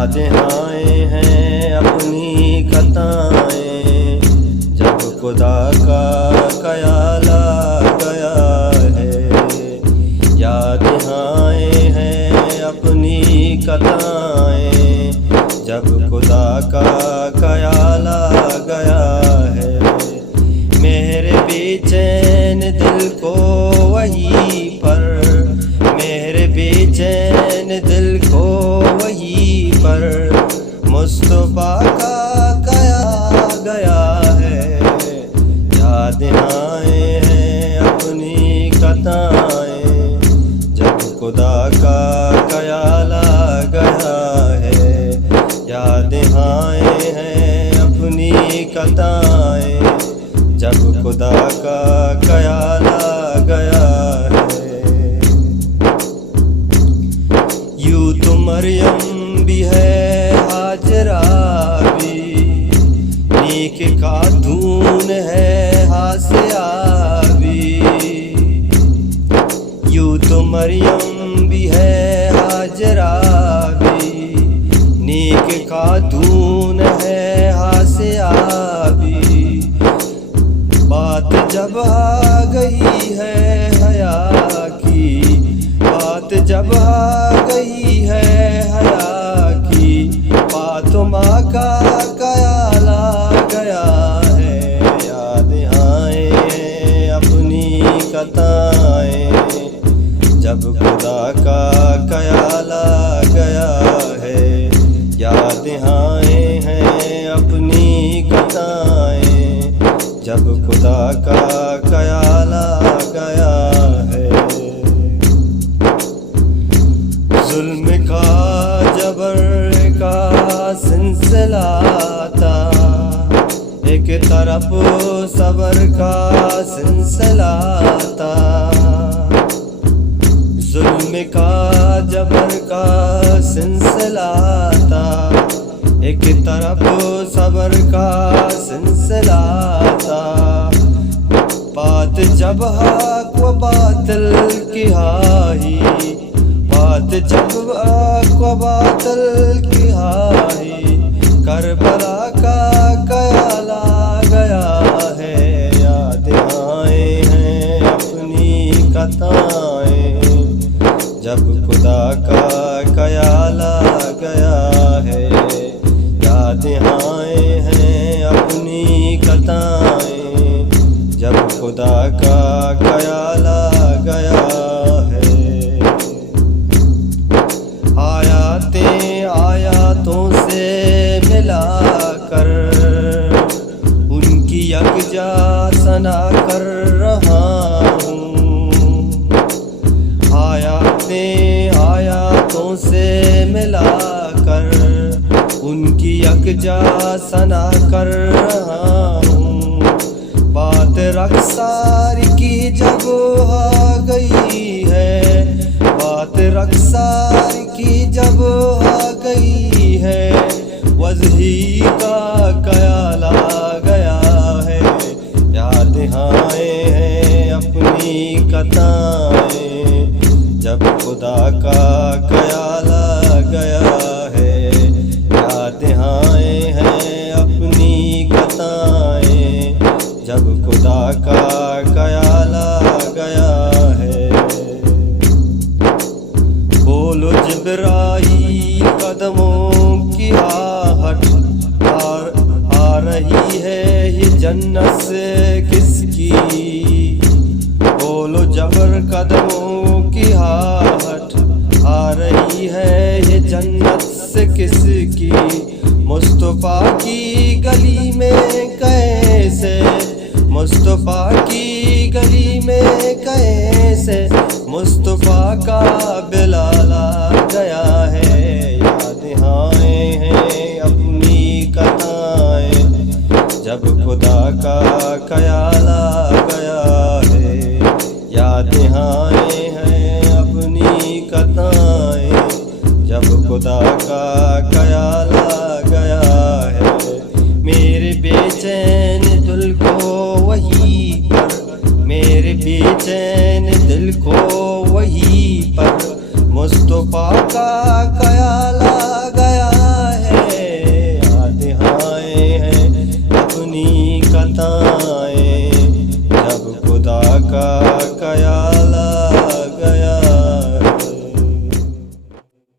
यादें आए हैं अपनी खताएं, जब खुदा का ख्याल आ गया है। यादें आए हैं अपनी खताएं, जब खुदा का ख्याल आ गया है। मेरे बेचैन दिल को वहीं पर, मेरे बेचैन दिल को वहीं पर मुस्तफा का कया गया है। यादें आए हैं अपनी खताएं, जब खुदा का ख्याल आ गया है। यादें आए हैं अपनी खताएं, जब खुदा का ख्याल आ गया है। यूं तो मरियम भी है, हाजरा भी, नीक खातून है हासिया भी। यूं तो मरियम भी है, हाजरा भी, नीक खातून है हासिया भी। बात जब आ गई है हया की, बात जब आ गई है हया की, फातिमा का ख्याल आ गया है। यादें आए हैं अपनी खताएं, जब खुदा का ख्याल आ गया है। यादें आए हैं अपनी खताएं, जब खुदा का ख्याल आ गया है। जुल्म का जबर का सिलसिला था, एक तरफ सबर का सिलसिला था। जुल्म का जबर का सिलसिला था, एक तरफ सबर का सिलसिला था। बात जब हक व बातिल की हाही, बात जब हक व बातिल की हाही, करबला का ख्याल आ गया है। यादें आए हैं अपनी खताएं, जब खुदा का ख्याल आ गया है। यादें आए हैं अपनी खताएं, जब खुदा का ख्याल आ गया है। आयातों से मिलाकर उनकी यकजा सना कर रहा हूँ। आयातों से मिलाकर उनकी यकजा सना कर रहा हूँ। बात रखसार की जब आ गई है, बात रखसार की जब आ गई है, वज़ही का ख्याल आ गया है। यादें आए हैं अपनी खताएं, जब खुदा का ख्याल आ गया है। यादें आए हैं अपनी खताएं, जब खुदा का ख्याल आ गया है। बोलो जिब्राईल कदमों की आहट, आ रही है ये जन्नत से किसकी। बोलो जबर कदमों की आहट, आ रही है ये जन्नत से किसकी। मुस्तफा की गली में कैसे, मुस्तफा की गली में कैसे मुस्तफा का बिलाल आ गया है। यादें आए हैं अपनी खताएं, जब खुदा का ख्याल आ गया है। यादें आए हैं अपनी खताएं, जब खुदा का ख्याल आ गया है। मेरे बेचैन दिल को वहीं पर, मेरे बेचैन दिल को वहीं पर मुस्तफा का